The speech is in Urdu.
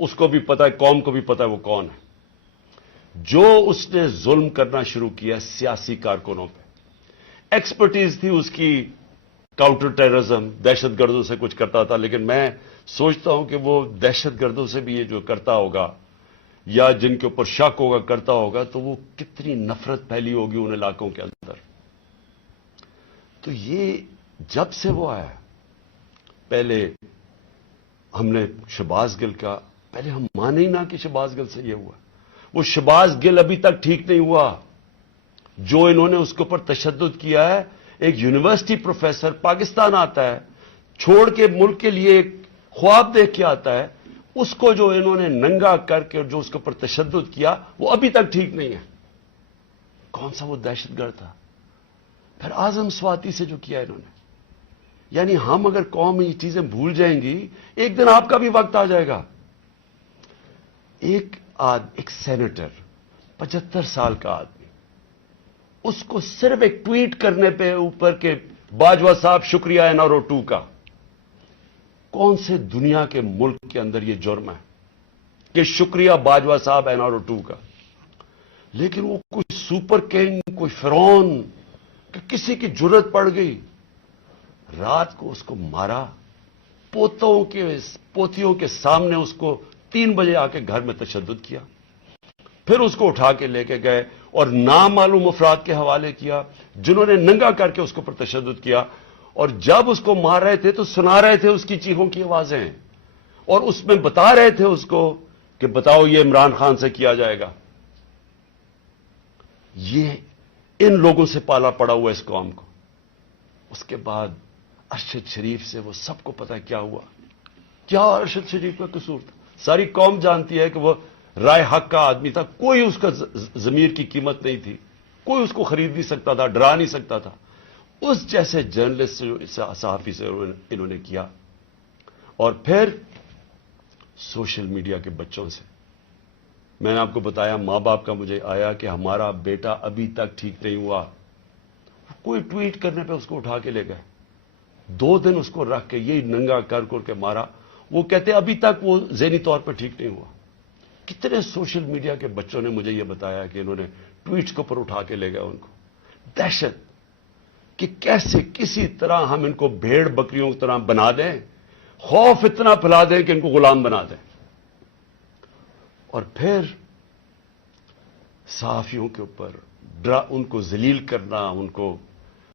اس کو بھی پتا ہے, قوم کو بھی پتا ہے وہ کون ہے. جو اس نے ظلم کرنا شروع کیا سیاسی کارکنوں پہ, ایکسپرٹیز تھی اس کی کاؤنٹر ٹیررزم, دہشت گردوں سے کچھ کرتا تھا, لیکن میں سوچتا ہوں کہ وہ دہشت گردوں سے بھی یہ جو کرتا ہوگا یا جن کے اوپر شک ہوگا کرتا ہوگا, تو وہ کتنی نفرت پھیلی ہوگی ان علاقوں کے اندر. تو یہ جب سے وہ آیا, پہلے ہم نے شہباز گل کا, پہلے ہم مانے ہی نہ کہ شہباز گل سے یہ ہوا. وہ شہباز گل ابھی تک ٹھیک نہیں ہوا. جو انہوں نے اس کے اوپر تشدد کیا ہے, ایک یونیورسٹی پروفیسر پاکستان آتا ہے, چھوڑ کے ملک کے لیے ایک خواب دیکھ کے آتا ہے, اس کو جو انہوں نے ننگا کر کے جو اس کے اوپر تشدد کیا وہ ابھی تک ٹھیک نہیں ہے. کون سا وہ دہشت گرد تھا؟ پھر اعظم سواتی سے جو کیا انہوں نے. یعنی ہم اگر قوم یہ چیزیں بھول جائیں گی, ایک دن آپ کا بھی وقت آ جائے گا. ایک سینیٹر 75 سال کا آدمی, اس کو صرف ایک ٹویٹ کرنے پہ اوپر کے باجوہ صاحب شکریہ NRO 2 کا, کون سے دنیا کے ملک کے اندر یہ جرم ہے کہ شکریہ باجوہ صاحب NRO 2 کا. لیکن وہ کوئی سپر کنگ, کوئی فرعون, کہ کسی کی جرت پڑ گئی, رات کو اس کو مارا, پوتیوں کے سامنے اس کو 3 بجے آ کے گھر میں تشدد کیا, پھر اس کو اٹھا کے لے کے گئے اور نامعلوم افراد کے حوالے کیا جنہوں نے ننگا کر کے اس کے اوپر تشدد کیا. اور جب اس کو مار رہے تھے تو سنا رہے تھے اس کی چیخوں کی آوازیں, اور اس میں بتا رہے تھے اس کو کہ بتاؤ یہ عمران خان سے کیا جائے گا. یہ ان لوگوں سے پالا پڑا ہوا اس قوم کو. اس کے بعد ارشد شریف سے وہ سب کو پتا ہے کیا ہوا. کیا ارشد شریف کا قصور تھا؟ ساری قوم جانتی ہے کہ وہ رائے حق کا آدمی تھا, کوئی اس کا ضمیر کی قیمت نہیں تھی, کوئی اس کو خرید نہیں سکتا تھا, ڈرا نہیں سکتا تھا. اس جیسے جرنلسٹ سے, صحافی سے انہوں نے کیا. اور پھر سوشل میڈیا کے بچوں سے, میں نے آپ کو بتایا ماں باپ کا مجھے آیا کہ ہمارا بیٹا ابھی تک ٹھیک نہیں ہوا. کوئی ٹویٹ کرنے پہ اس کو اٹھا کے لے گئے, 2 دن اس کو رکھ کے یہی ننگا کر کے مارا. وہ کہتے ابھی تک وہ ذہنی طور پہ ٹھیک نہیں ہوا. کتنے سوشل میڈیا کے بچوں نے مجھے یہ بتایا کہ انہوں نے ٹویٹس کے اوپر اٹھا کے لے گئے ان کو. دہشت کہ کیسے کسی طرح ہم ان کو بھیڑ بکریوں کی طرح بنا دیں, خوف اتنا پھیلا دیں کہ ان کو غلام بنا دیں. اور پھر صحافیوں کے اوپر ان کو ذلیل کرنا, ان کو